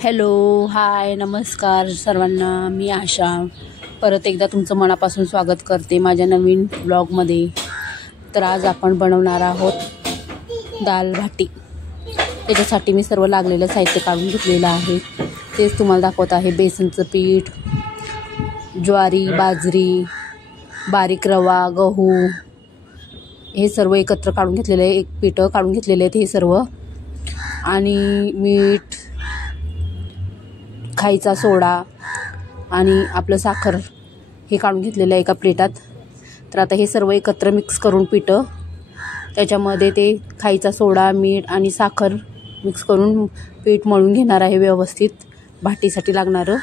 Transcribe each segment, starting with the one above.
Hello, हाय, नमस्कार सर्वांना. मी आशा परत एकदा तुमचं मनापासून स्वागत करते माझ्या नवीन ब्लॉगमध्ये. तर आज आपण बनवणार आहोत दाल भाटी. त्याच्यासाठी मी सर्व लागलेलं साहित्य काढून घेतलेलं आहे, तेच तुम्हाला दाखवत आहे. बेसनचं पीठ, ज्वारी, बाजरी, बारीक रवा, गहू हे सर्व एकत्र काढून घेतलेलं आहे. एक पीठं काढून घेतलेले आहेत हे सर्व, आणि मीठ, खायचा सोडा आणि आपलं साखर हे काढून घेतलेलं आहे एका प्लेटात. तर आता हे सर्व एकत्र मिक्स करून पिठं त्याच्यामध्ये ते खायचा सोडा, मीठ आणि साखर मिक्स करून पीठ मळून घेणार आहे व्यवस्थित भाटीसाठी लागणारं.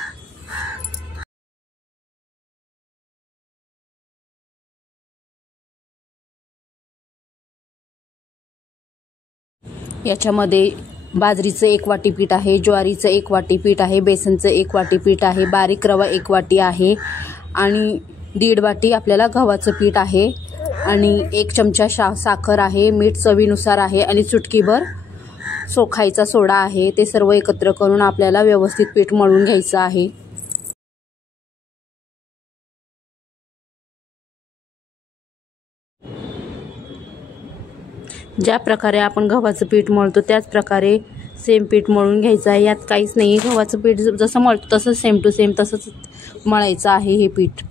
याच्यामध्ये बाजरीचं 1 वाटी पीठ आहे, ज्वारीचं 1 वाटी पीठ आहे, बेसनचं 1 वाटी पीठ आहे, बारीक रवा 1 वाटी आहे आणि 1.5 वाटी आपल्याला गव्हाचं पीठ आहे आणि 1 चमचा साखर आहे, मीठ चवीनुसार आहे आणि चुटकीभर खायचा सोडा आहे. ते सर्व एकत्र करून आपल्याला व्यवस्थित पीठ मळून घ्यायचं आहे. ज्या प्रकारे आपण गव्हाचं पीठ मळतो त्याच प्रकारे सेम पीठ मळून घ्यायचं आहे. यात काहीच नाही, गव्हाचं पीठ जसं मळतो तसंच सेम टू सेम तसंच मळायचं आहे हे पीठ.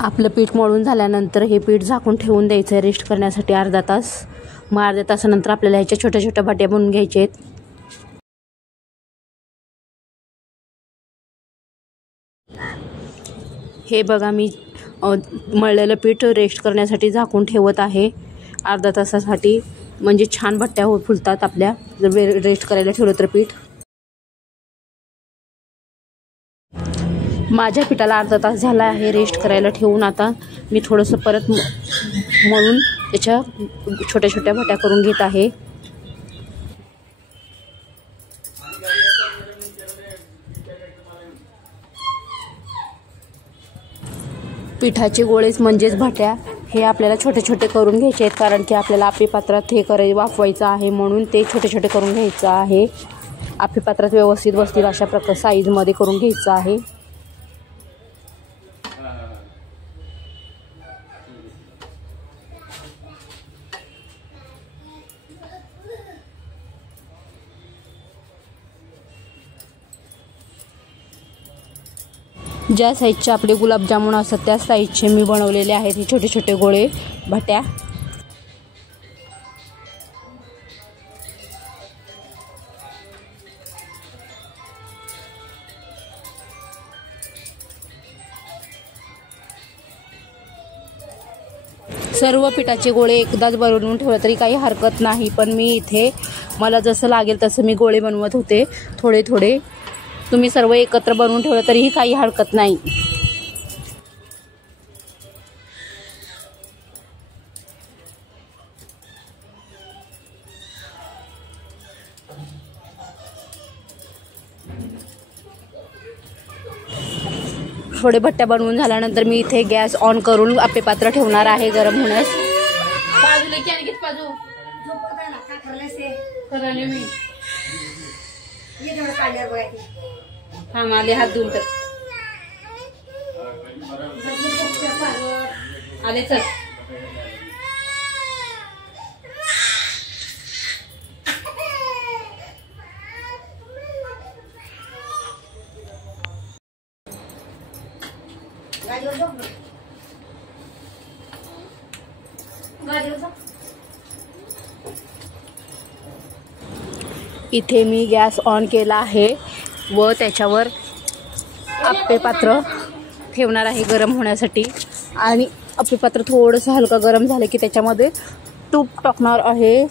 आपलं पीठ मळून झाल्यानंतर हे पीठ झाकून ठेवून द्यायचं आहे रेस्ट करण्यासाठी अर्धा तास. मग अर्ध्या तासानंतर आपल्याला ह्याच्या छोट्या छोट्या भाट्या बनवून घ्यायच्या आहेत. हे बघा, मी मळलेलं पीठ रेस्ट करण्यासाठी झाकून ठेवत आहे अर्धा तासासाठी, म्हणजे छान भट्ट्या फुलतात आपल्या जर रेस्ट करायला ठेवलं तर पीठ. माझ्या पिठाला अर्धा तास झाला आहे रेस्ट करायला ठेवून. आता मी थोडंसं परत मळून त्याच्या छोट्या छोट्या भट्ट्या करून घेत आहे. पिठाचे गोळेच म्हणजेच भाट्या हे आपल्याला छोटे छोटे करून घ्यायचे आहेत, कारण की आपल्याला आप्पे पात्रात हे वाफवायचं आहे, म्हणून ते छोटे छोटे करून घ्यायचं आहे. आप्पे पात्रात व्यवस्थित बसतील अशा प्रकार साईजमध्ये करून घ्यायचं आहे. ज्या साईजचे आपले गुलाबजामुन असतात त्या साईजचे मी बनवलेले आहेत हे छोटे छोटे गोळे भाट्या. सर्व पिठाचे गोळे एकदाच बनवून ठेवले तरी काही हरकत नाही, पण मी इथे मला जसं लागेल तसं मी गोळे बनवत होते थोडे थोडे. तुम्ही सर्व एकत्र बनवून ठेवलं तरीही काही हरकत नाही. थोडे भट्ट्या बनवून झाल्यानंतर मी इथे गॅस ऑन करून आप्पे पात्र ठेवणार आहे गरम होण्यास. आले हात धुवून तर आले चल. इथे मी गॅस ऑन केला आहे व त्याच्यावर आप्पे पात्र ठेवणार आहे गरम होण्यासाठी. आणि आप्पे पात्र थोडंसं हलकं गरम झालं की त्याच्यामध्ये तूप टाकणार आहे.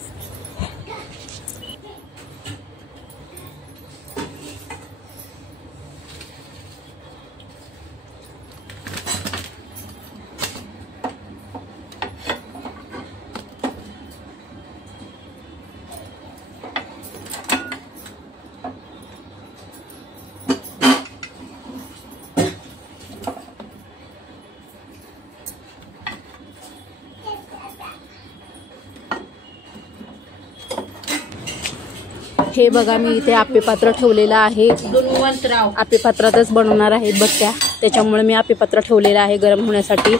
हे बघा मी इथे आप्पे पात्र ठेवलेलं आहे. आप्पे पात्रातच बनवणार आहेत बट्ट्या, त्याच्यामुळे मी आप्पे पात्र ठेवलेलं आहे गरम होण्यासाठी.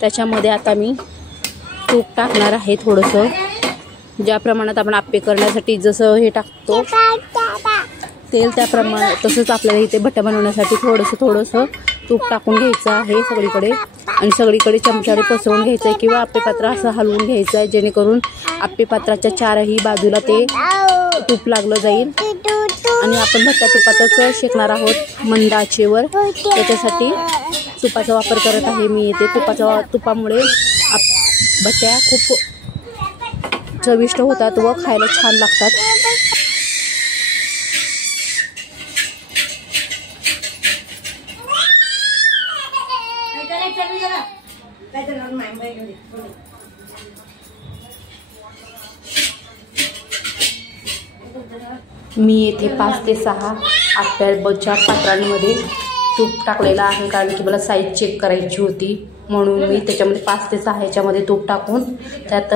त्याच्यामध्ये आता मी तूप टाकणार आहे थोडंसं, ज्या प्रमाणात आपण आप्पे करण्यासाठी जसं हे टाकतो तेल त्याप्रमाणे तसंच आपल्याला इथे बट्ट्या बनवण्यासाठी थोडंसं तूप टाकून घ्यायचं आहे सगळीकडे, आणि सगळीकडे चमच्याने पसरवून घ्यायचं आहे किंवा आप्पे पात्र असं हलवून घ्यायचं आहे, जेणेकरून आप्पे पात्राच्या चारही बाजूला ते तूप लागलं जाईल. आणि आपण भट्ट्या तुपातच शेकणार आहोत मंद आचेवर. त्याच्यासाठी तुपाचा वापर करत आहे मी इथे. तुपामुळे भट्ट्या खूप चविष्ट होतात व खायला छान लागतात. मी येथे 5 ते 6 आप्प्याच्या पात्रांमध्ये तूप टाकलेलं आहे, कारण की मला साईज चेक करायची होती, म्हणून मी त्याच्यामध्ये 5 ते 6 ह्याच्यामध्ये तूप टाकून त्यात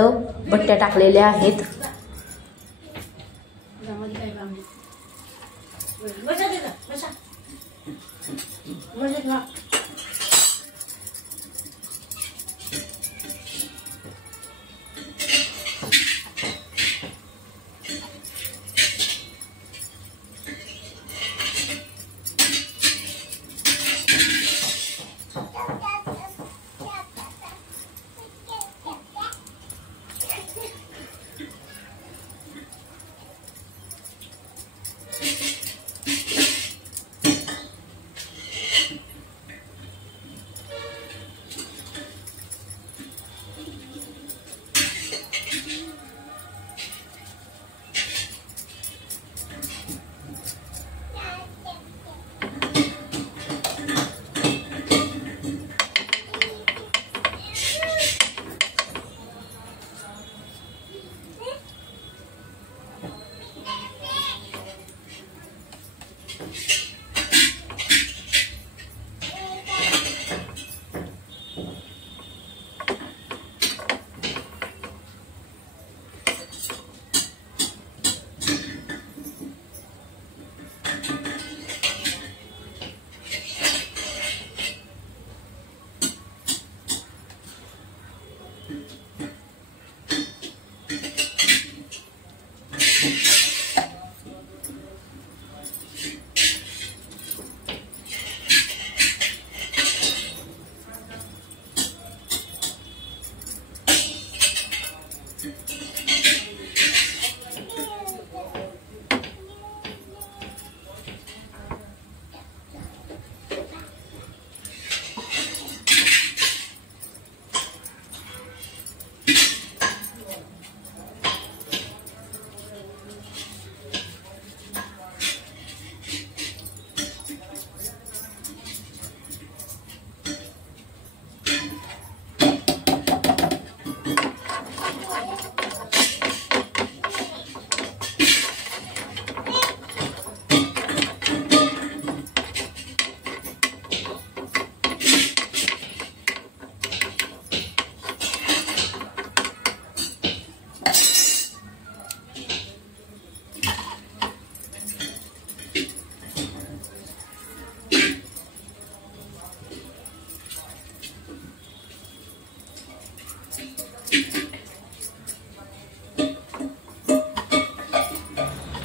बट्ट्या टाकलेल्या आहेत.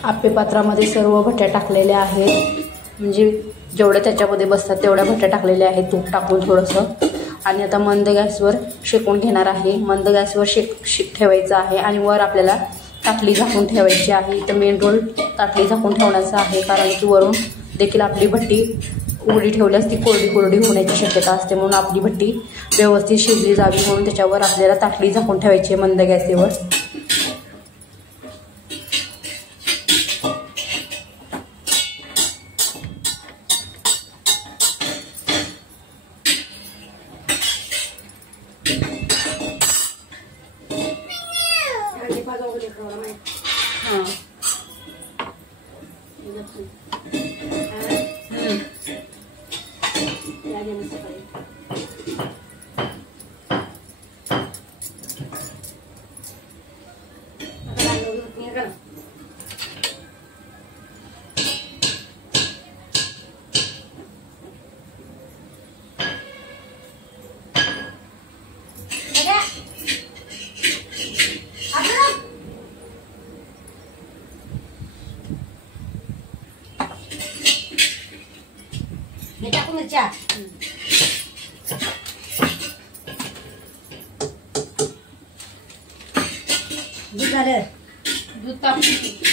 आप्पे पात्रामध्ये सर्व भट्ट्या टाकलेल्या आहेत, म्हणजे जेवढ्या त्याच्यामध्ये बसतात तेवढ्या भट्ट्या टाकलेल्या आहेत तूप टाकून थोडंसं. आणि आता मंद गॅसवर शेकून घेणार आहे. मंद गॅसवर ठेवायचं आहे आणि वर आपल्याला ताटली झाकून ठेवायची आहे. इथं मेन रोल ताटली झाकून ठेवण्याचा आहे, कारण की वरून देखील आपली भट्टी उघडी ठेवल्यास ती कोरडी होण्याची शक्यता असते, म्हणून आपली भट्टी व्यवस्थित शिजली जावी म्हणून त्याच्यावर आपल्याला ताटली झाकून ठेवायची आहे मंद गॅसवर. टाकू मिरच्या दूध झालं दूध टाकून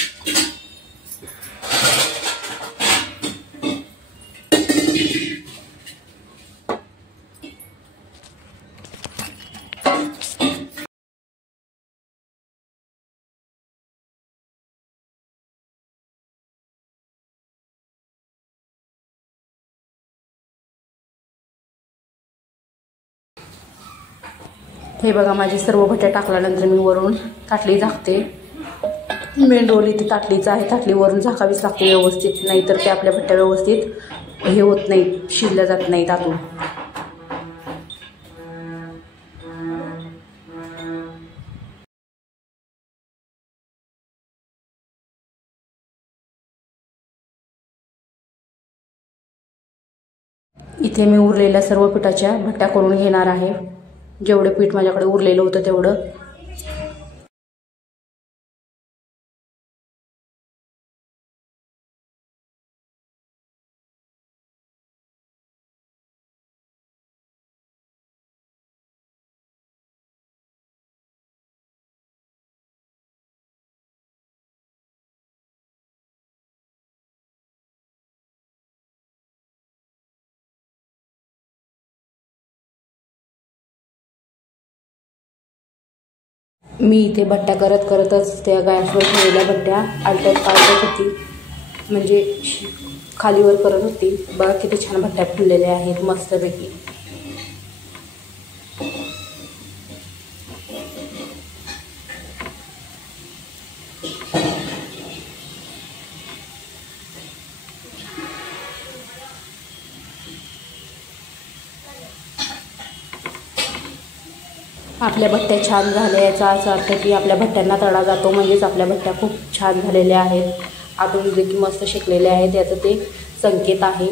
हे बघा माझे सर्व भट्ट्या टाकल्यानंतर मी वरून ताटली झाकते. मेन रोल इथे ताटलीचा आहे. ताटली वरून झाकावीच लागते व्यवस्थित, नाहीतर ते आपल्या भट्ट्या व्यवस्थित हे होत नाही, शिजल्या जात नाहीत आतून. इथे मी उरलेल्या सर्व पिठाच्या भट्ट्या करून घेणार आहे. जेवढे पीठ माझ्याकडे उरलेलं होतं तेवढं. मी इथे भट्ट्या करत करतच त्या गॅसवर ठेवलेल्या भट्ट्या आलटत पालटत होती, म्हणजे खालीवर करत होती. बघा किती छान भट्ट्या फुललेल्या आहेत मस्तपैकी. आपल्या भट्ट्या छान झाल्या याचा असा अर्थ की आपल्या भट्ट्यांना तडा जातो, म्हणजेच आपल्या भट्ट्या खूप छान झालेल्या आहेत, आतून देखील मस्त शेकलेल्या आहेत, याचं ते संकेत आहे.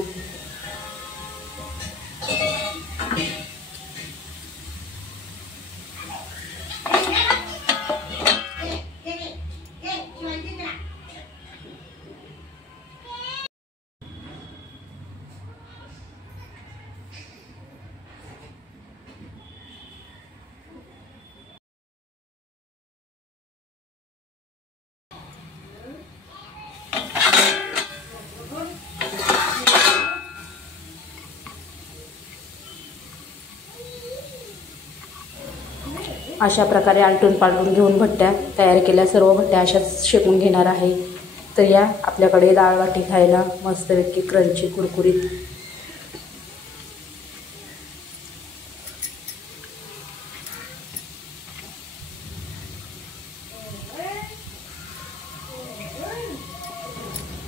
अशा प्रकारे आलटून पालटून घेऊन भट्ट्या तयार केल्या. सर्व भट्ट्या अशाच शेकून घेणार आहे. तर या आपल्याकडे डाळ बाटी खायला मस्तपैकी क्रंची कुरकुरीत.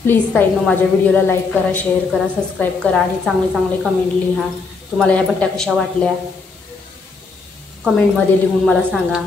प्लीज ताईंनो माझ्या व्हिडिओला लाईक करा, शेअर करा, सबस्क्राईब करा आणि चांगले चांगले कमेंट लिहा. तुम्हाला या भट्ट्या कशा वाटल्या कमेंटमध्ये लिहून मला सांगा.